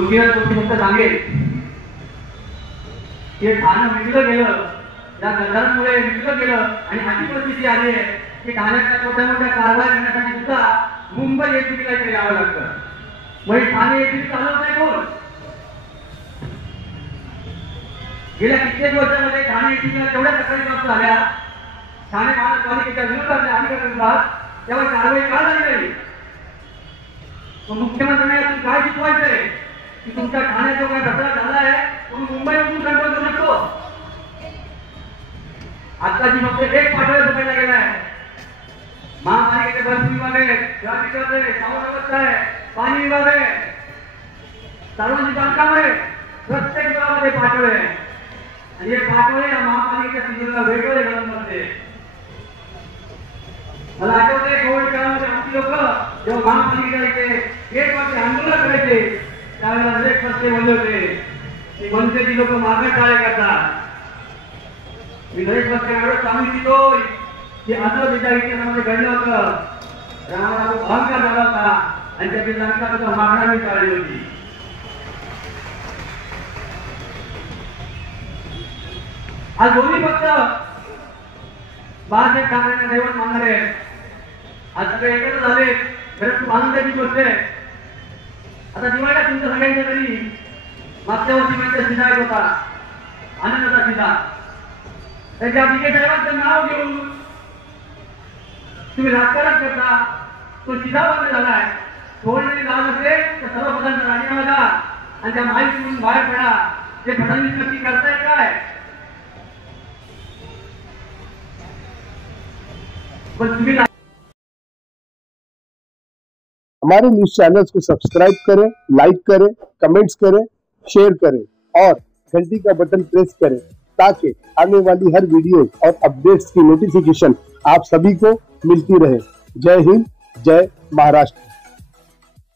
दोन-तीन गोष्टी फक्त सांगेल की ठाणे विकलं गेलं, या गद्दारांमुळे विकलं गेलं आणि अशी परिस्थिती आली आहे की ठाण्याच्या मोठ्या मोठ्या कारवाई करण्यासाठी सुद्धा मुंबई एसीबीला इकडे यावं लागतं. मग ठाणे एसीबी चालवत नाही कोण? गेल्या कित्येक वर्षामध्ये ठाणे एसीबीला तेवढ्या तक्रारी प्राप्त झाल्या, ठाणे महानगरपालिकेच्या विरोधात अधिकाऱ्यांना त्यावर कारवाई का झाली नाही? मुख्यमंत्र्यांनी यातून काय शिकवायचंय की तुमच्या ठाण्यात जो काय घटना झाला आहे तुम्ही मुंबईमधून कंट्रोल करू शकतो. आताची फक्त एक पाठवलं झोपायला गेला आहे. महापालिकेचे बस विभाग आहे, ट्रॅफिक विभाग आहे, सावध अवस्था आहे, पाणी विभाग आहे, सार्वजनिक बांधकाम आहे, प्रत्येक विभागामध्ये पाठवले आणि हे पाठवले या महापालिकेच्या सीझनला वेगवेगळे घडवून बसते. मला आठवते कोविड काळामध्ये आमची लोक जेव्हा महापालिकेच्या इथे गेटवरती आंदोलन करायचे त्यावेळेला अनेक प्रश्न बोलले होते की मनसेची लोक मागे टाळे करतात. मी गणेश बसकर एवढं सांगू इच्छितो की असं त्याच्या इतिहासामध्ये घडलं होतं, आम्हाला खूप अहंकार झाला होता आणि त्याची जनता मागणा मी टाळली होती. आज दोन्ही पक्ष बाळासाहेब ठाकरेंना दैवत मानणारे आहेत. आज सगळे एकत्र झाले, खरंच खूप आनंदाची गोष्ट आहे. आता दिवाळीला तुमच्या सगळ्यांच्या तरी मागच्या वर्षी म्हणजे शिधा एक होता, आनंदाचा शिधा. त्याच्या विजय साहेबांचं नाव घेऊन तुम्ही राजकारण करता, तो शिधा बंद झालाय. थोडी लाज असेल तर सर्व पदांचा राजीनामा द्या आणि त्या माहितीतून बाहेर पडा. ते फडणवीस नक्की करतायत काय? पण तुम्ही हमारे न्यूज चैनल्स को सब्सक्राइब करें, लाइक करें, कमेंट्स करें, शेयर करें और घंटी का बटन प्रेस करें ताकि आने वाली हर वीडियो और अपडेट्स की नोटिफिकेशन आप सभी को मिलती रहे. जय हिंद, जय महाराष्ट्र.